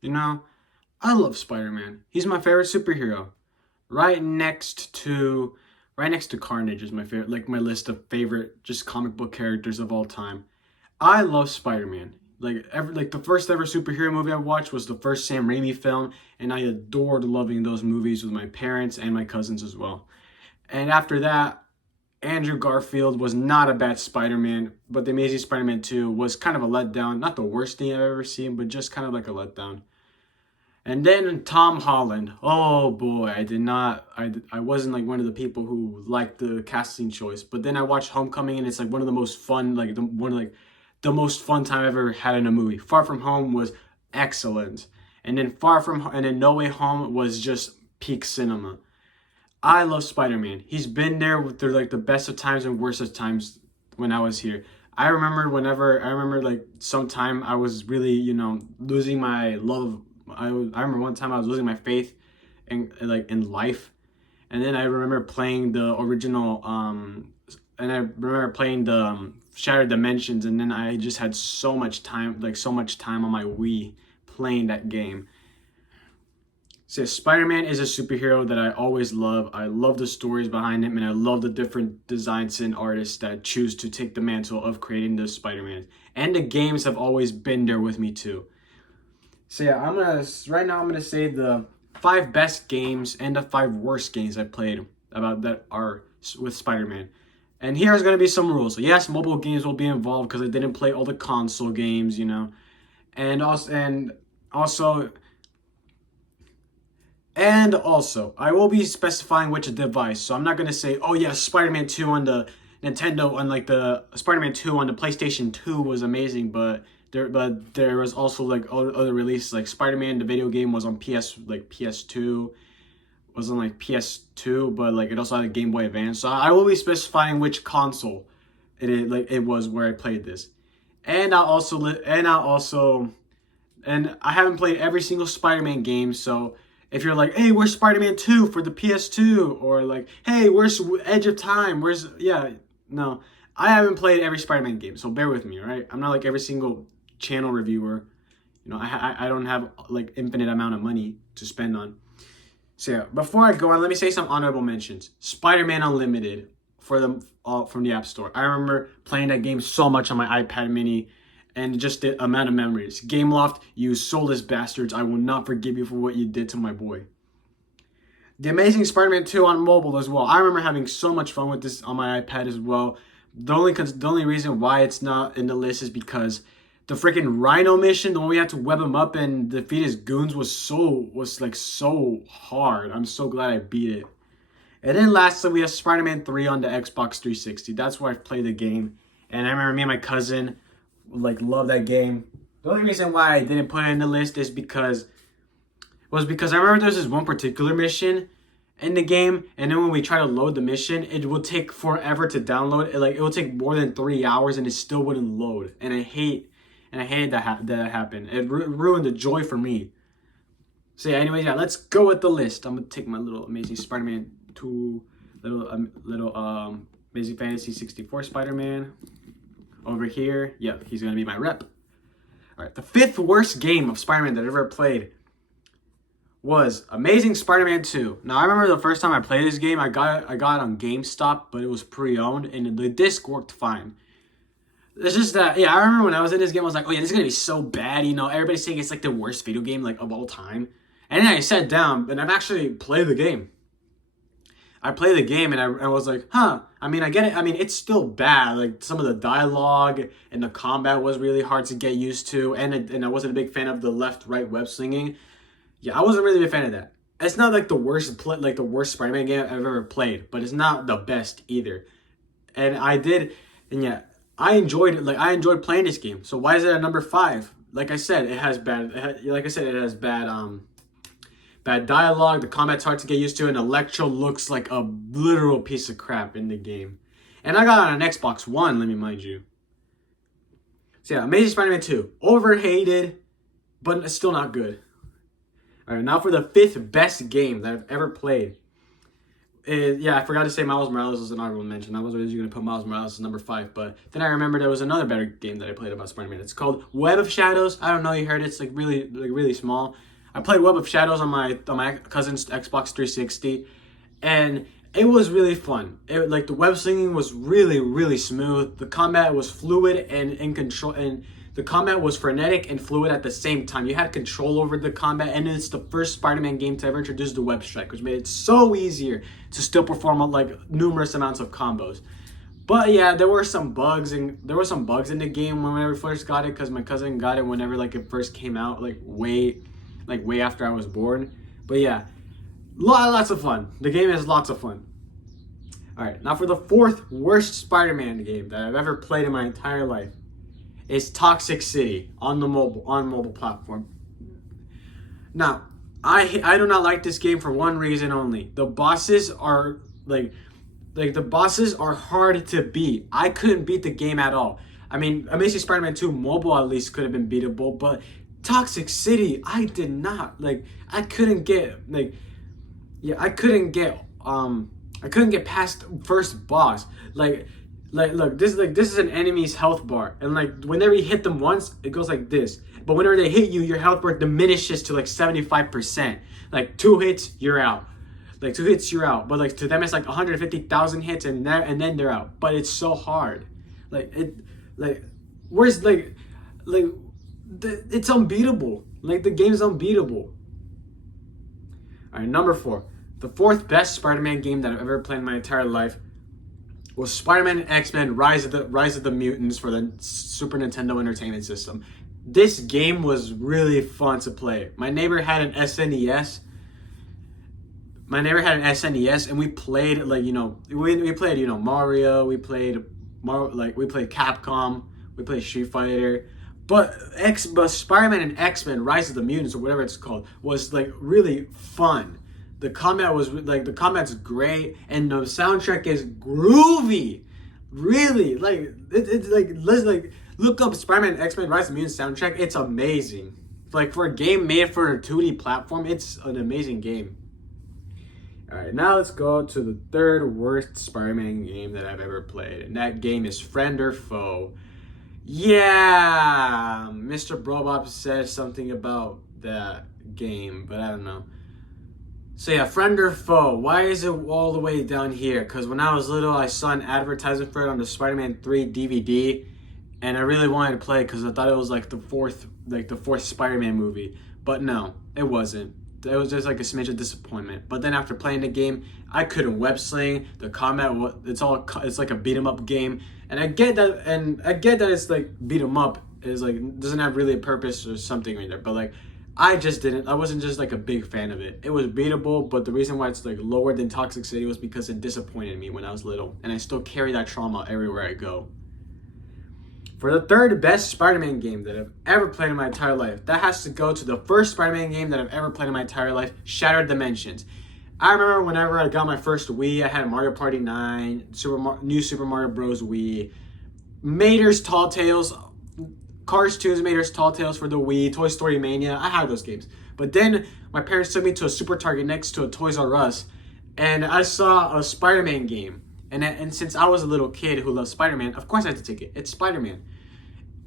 You know, I love Spider-Man. He's my favorite superhero. Right next to right next to Carnage is my favorite, like my list of favorite just comic book characters of all time. I love Spider-Man. Like the first ever superhero movie I watched was the first Sam Raimi film, and I adored loving those movies with my parents and my cousins as well. And after that, Andrew Garfield was not a bad Spider-Man, but The Amazing Spider-Man 2 was kind of a letdown. Not the worst thing I've ever seen, but just kind of like a letdown. And then Tom Holland. Oh boy, I wasn't like one of the people who liked the casting choice. But then I watched Homecoming and it's like one of the most fun, one of like the most fun time I've ever had in a movie. Far From Home was excellent. And then No Way Home was just peak cinema. I love Spider-Man. He's been there through like the best of times and worst of times when I was here. I remember like sometime I was really, losing my love. I remember one time I was losing my faith in life. And then I remember playing the original and I remember playing the Shattered Dimensions, and then I just had so much time on my Wii playing that game. So Spider-Man is a superhero that I always love. I love the stories behind him, and I love the different designs and artists that choose to take the mantle of creating the Spider-Man. And the games have always been there with me too. So yeah, I'm gonna say the 5 best games and the 5 worst games I played about that are with Spider-Man. And here's gonna be some rules. So yes, mobile games will be involved because I didn't play all the console games, and also and also, I will be specifying which device. So I'm not gonna say, oh yeah, Spider-Man 2 on the Nintendo, on like the Spider-Man 2 on the PlayStation 2 was amazing, but there was also like other releases. Like Spider-Man the video game was on PS2, was on like PS2, but like it also had a Game Boy Advance. So I will be specifying which console it was where I played this. And I haven't played every single Spider-Man game, so if you're like, hey, where's Spider-Man 2 for the PS2? Or like, hey, where's Edge of Time? No. I haven't played every Spider-Man game, so bear with me, all right? I'm not like every single channel reviewer. I don't have like infinite amount of money to spend on. So yeah, before I go on, let me say some honorable mentions. Spider-Man Unlimited from the App Store. I remember playing that game so much on my iPad Mini, and just the amount of memories. Gameloft, you soulless bastards! I will not forgive you for what you did to my boy. The Amazing Spider-Man 2 on mobile as well. I remember having so much fun with this on my iPad as well. The only reason why it's not in the list is because the freaking Rhino mission, the one we had to web him up and defeat his goons, was so hard. I'm so glad I beat it. And then lastly, we have Spider-Man 3 on the Xbox 360. That's where I played the game. And I remember me and my cousin like love that game. The only reason why I didn't put it in the list is because I remember there's this one particular mission in the game, and then when we try to load the mission, it will take forever to download. It will take more than 3 hours, and it still wouldn't load. And I hated that happened. It ruined the joy for me. So yeah, anyways, yeah, let's go with the list. I'm gonna take my little Amazing Spider-Man 2, little Amazing Fantasy 64 Spider-Man over here. Yeah, he's gonna be my rep. All right, the 5th worst game of Spider-Man that I ever played was Amazing Spider-Man 2. Now I remember the first time I played this game, I got it on GameStop, but it was pre-owned, and the disc worked fine. It's just that, yeah, I remember when I was in this game, I was like, oh yeah, this is gonna be so bad. Everybody's saying it's like the worst video game like of all time. And then I sat down, and I've actually played the game. I played the game, and I was like, huh. I mean, I get it. I mean, it's still bad. Like some of the dialogue and the combat was really hard to get used to, and I wasn't a big fan of the left-right web slinging. Yeah, I wasn't really a big fan of that. It's not like the worst Spider-Man game I've ever played, but it's not the best either. And I did, and yeah, I enjoyed it. Like I enjoyed playing this game. So why is it at number 5? Like I said, it has bad dialogue. The combat's hard to get used to, and Electro looks like a literal piece of crap in the game. And I got it on an Xbox One, let me mind you. So yeah, Amazing Spider-Man 2. Overhated, but it's still not good. Alright, now for the 5th best game that I've ever played. Yeah, I forgot to say Miles Morales was an honorable mention. I was originally going to put Miles Morales as number 5, but then I remembered there was another better game that I played about Spider-Man. It's called Web of Shadows. I don't know, you heard it. It's like really small. I played Web of Shadows on my cousin's Xbox 360, and it was really fun. Like the web slinging was really smooth. The combat was fluid and in control, and the combat was frenetic and fluid at the same time. You had control over the combat, and it's the first Spider-Man game to ever introduce the web strike, which made it so easier to still perform like numerous amounts of combos. But yeah, there were some bugs in the game whenever we first got it, because my cousin got it whenever like it first came out, like way after I was born. But yeah, lots of fun. The game is lots of fun. All right, now for the 4th worst Spider-Man game that I've ever played in my entire life is Toxic City on mobile platform. Now, I do not like this game for one reason only. The bosses are the bosses are hard to beat. I couldn't beat the game at all. I mean, Amazing Spider-Man 2 mobile at least could have been beatable, but Toxic City, I did not. I couldn't get I couldn't get past first boss. Look, this is an enemy's health bar, and whenever you hit them once, it goes like this. But whenever they hit you, your health bar diminishes to 75%. 2 hits, you're out. 2 hits, you're out. But to them, it's 150,000 hits, and then they're out. But it's so hard. It's unbeatable. The game's unbeatable. All right, number 4. The 4th best Spider-Man game that I've ever played in my entire life was Spider-Man and X-Men Rise of the Mutants for the Super Nintendo Entertainment System. This game was really fun to play. My neighbor had an SNES. And we played we played Mario, we played Capcom, we played Street Fighter. But Spider-Man and X-Men Rise of the Mutants, or whatever it's called, was really fun. The combat was the combat's great, and the soundtrack is groovy. Really, let's look up Spider-Man X-Men Rise of the Mutants soundtrack. It's amazing. For a game made for a 2D platform, it's an amazing game. All right, now let's go to the 3rd worst Spider-Man game that I've ever played, and that game is Friend or Foe. Yeah, Mr. Brobop says something about that game, but I don't know. So yeah, Friend or Foe. Why is it all the way down here? Because when I was little, I saw an advertisement for it on the Spider-Man 3 DVD, and I really wanted to play it because I thought it was the fourth Spider-Man movie. But no, it wasn't. It was just a smidge of disappointment. But then after playing the game, I couldn't web sling. The combat, it's like a beat 'em up game, and I get that, it's beat 'em up is doesn't have really a purpose or something right there. But I wasn't just a big fan of it. It was beatable, but the reason why it's lower than Toxic City was because it disappointed me when I was little, and I still carry that trauma everywhere I go. For the 3rd best Spider-Man game that I've ever played in my entire life, that has to go to the first Spider-Man game that I've ever played in my entire life, Shattered Dimensions. I remember whenever I got my first Wii, I had Mario Party 9, New Super Mario Bros. Wii, Mater's Tall Tales, Cars 2's Mater's Tall Tales for the Wii, Toy Story Mania. I had those games. But then my parents took me to a Super Target next to a Toys R Us, and I saw a Spider-Man game. And since I was a little kid who loved Spider-Man, of course I had to take it. It's Spider-Man.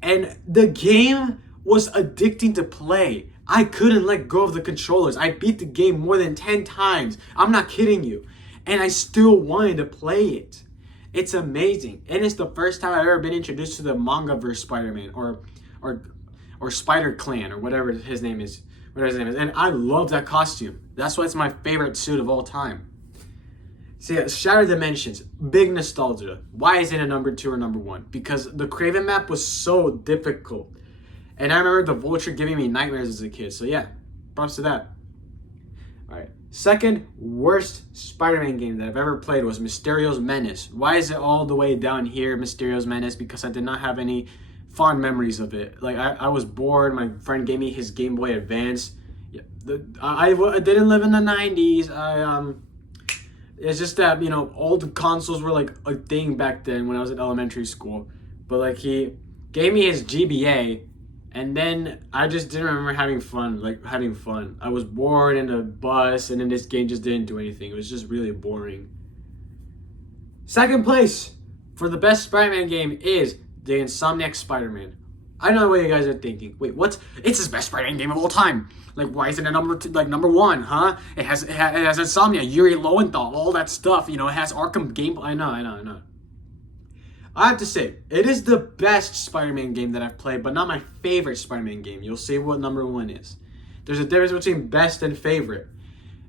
And the game was addicting to play. I couldn't let go of the controllers. I beat the game more than 10 times. I'm not kidding you. And I still wanted to play it. It's amazing. And it's the first time I've ever been introduced to the Mangaverse Spider-Man or Spider Clan or whatever his name is. And I love that costume. That's why it's my favorite suit of all time. So yeah, Shattered Dimensions, big nostalgia. Why is it a number 2 or number 1? Because the Kraven map was so difficult. And I remember the Vulture giving me nightmares as a kid. So yeah, props to that. Alright, 2nd worst Spider-Man game that I've ever played was Mysterio's Menace. Why is it all the way down here, Mysterio's Menace? Because I did not have any fond memories of it. I was bored. My friend gave me his Game Boy Advance. Yeah, I didn't live in the 90s. It's just that, old consoles were a thing back then when I was in elementary school. But he gave me his GBA, And then I just didn't remember having fun, like having fun. I was bored in the bus, and then this game just didn't do anything. It was just really boring. Second place for the best Spider-Man game is the Insomniac Spider-Man. I know what you guys are thinking. Wait, what? It's the best Spider-Man game of all time. Like, why isn't it number one, huh? It has Insomnia, Yuri Lowenthal, all that stuff. You know, it has Arkham gameplay. I know. I have to say, it is the best Spider-Man game that I've played, but not my favorite Spider-Man game. You'll see what number one is. There's a difference between best and favorite.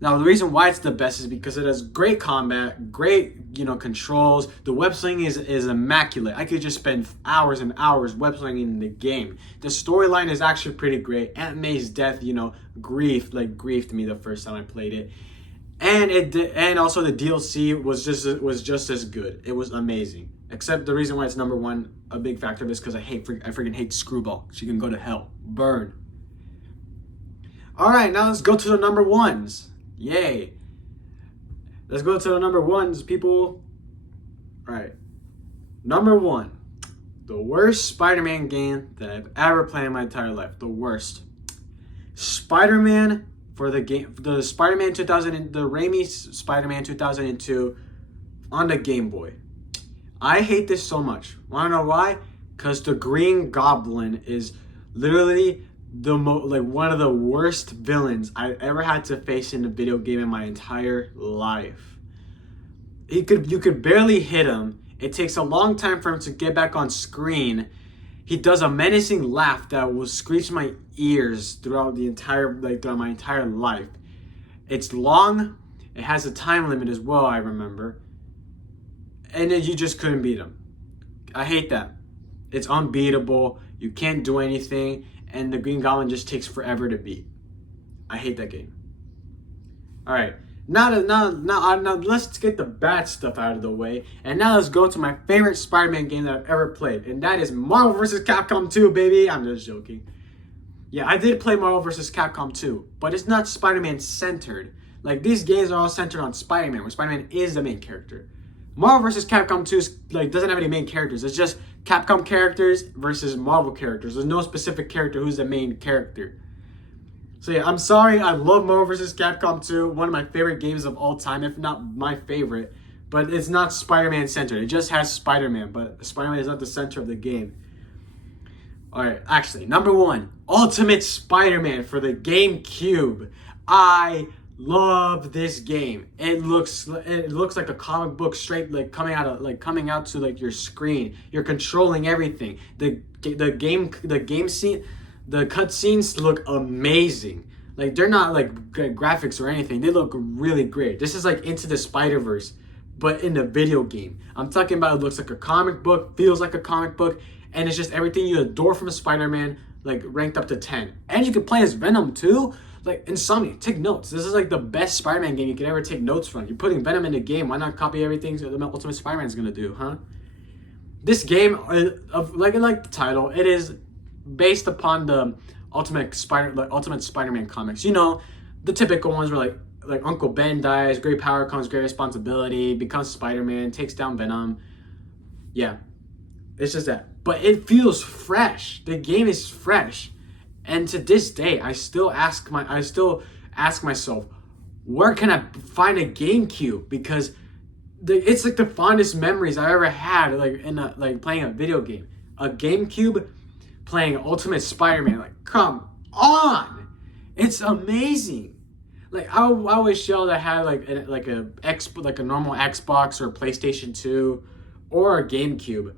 Now, the reason why it's the best is because it has great combat, great, controls. The web slinging is immaculate. I could just spend hours and hours web slinging in the game. The storyline is actually pretty great. Aunt May's death, griefed me the first time I played it. And also the DLC was just as good. It was amazing. Except the reason why it's number one, a big factor of it is because I freaking hate Screwball. She can go to hell. Burn. All right, now let's go to the number ones. Yay. Let's go to the number ones, people. All right. Number one. The worst Spider-Man game that I've ever played in my entire life. The worst. Spider-Man the Spider-Man 2000, the Raimi Spider-Man 2002 on the Game Boy. I hate this so much. Wanna know why? Because the Green Goblin is literally one of the worst villains I ever had to face in a video game in my entire life. You could barely hit him. It takes a long time for him to get back on screen. He does a menacing laugh that will screech my ears throughout my entire life. It's long. It has a time limit as well, I remember. And then you just couldn't beat him. I hate that. It's unbeatable. You can't do anything. And the Green Goblin just takes forever to beat. I hate that game. All right. Now let's get the bad stuff out of the way. And now let's go to my favorite Spider-Man game that I've ever played. And that is Marvel vs. Capcom 2, baby. I'm just joking. Yeah, I did play Marvel vs. Capcom 2. But it's not Spider-Man centered. Like, these games are all centered on Spider-Man, where Spider-Man is the main character. Marvel vs. Capcom 2 doesn't have any main characters. It's just Capcom characters versus Marvel characters. There's no specific character who's the main character. So yeah, I'm sorry. I love Marvel vs. Capcom 2. One of my favorite games of all time, if not my favorite. But it's not Spider-Man centered. It just has Spider-Man, but Spider-Man is not the center of the game. Alright, actually, number one, Ultimate Spider-Man for the GameCube. I love this game. It looks like a comic book straight coming out to your screen. You're controlling everything. The game scene, the cutscenes look amazing. They're not graphics or anything. They look really great. This is Into the Spider-Verse, but in a video game. I'm talking about it looks like a comic book, feels like a comic book, and it's just everything you adore from a Spider-Man, ranked up to 10. And you can play as Venom too. Insomnia, take notes. This is the best Spider-Man game you could ever take notes from. You're putting Venom in the game. Why not copy everything the Ultimate Spider-Man is gonna do, huh? This game, like the title, it is based upon the Ultimate Spider-Man comics. You know, the typical ones where Uncle Ben dies, great power comes great responsibility, becomes Spider-Man, takes down Venom. Yeah, it's just that. But it feels fresh. The game is fresh. And to this day, I still ask myself, where can I find a GameCube? Because it's the fondest memories I ever had, in playing a video game. A GameCube playing Ultimate Spider-Man. Come on, it's amazing. I wish y'all that had a normal Xbox or a PlayStation 2 or a GameCube.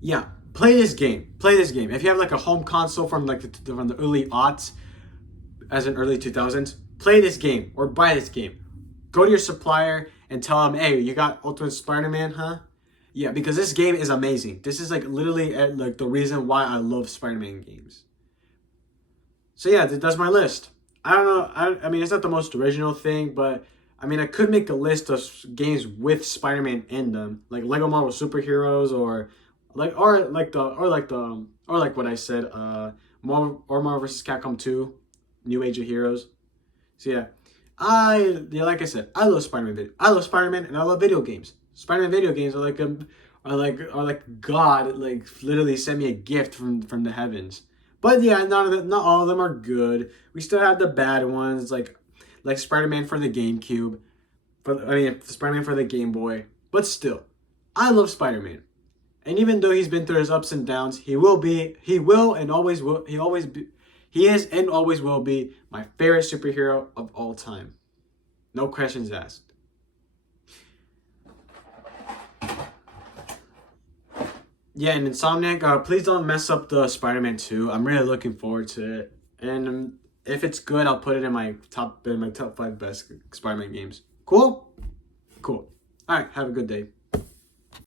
Yeah. Play this game. If you have a home console from the early aughts, as in early 2000s, play this game or buy this game. Go to your supplier and tell them, hey, you got Ultimate Spider-Man, huh? Yeah, because this game is amazing. This is literally the reason why I love Spider-Man games. So yeah, that's my list. I don't know. I mean, it's not the most original thing, but I mean, I could make a list of games with Spider-Man in them, like Lego Marvel Superheroes or what I said, Marvel vs. Capcom 2, New Age of Heroes. So yeah, like I said, I love Spider-Man. I love Spider-Man and I love video games. Spider-Man video games are or like God like literally sent me a gift from the heavens. But yeah, not all of them are good. We still have the bad ones like Spider-Man for the GameCube, Spider-Man for the Game Boy. But still, I love Spider-Man. And even though he's been through his ups and downs, he is and always will be my favorite superhero of all time. No questions asked. Yeah, and Insomniac, please don't mess up the Spider-Man 2. I'm really looking forward to it. And if it's good, I'll put it in my top 5 best Spider-Man games. Cool? Cool. All right, have a good day.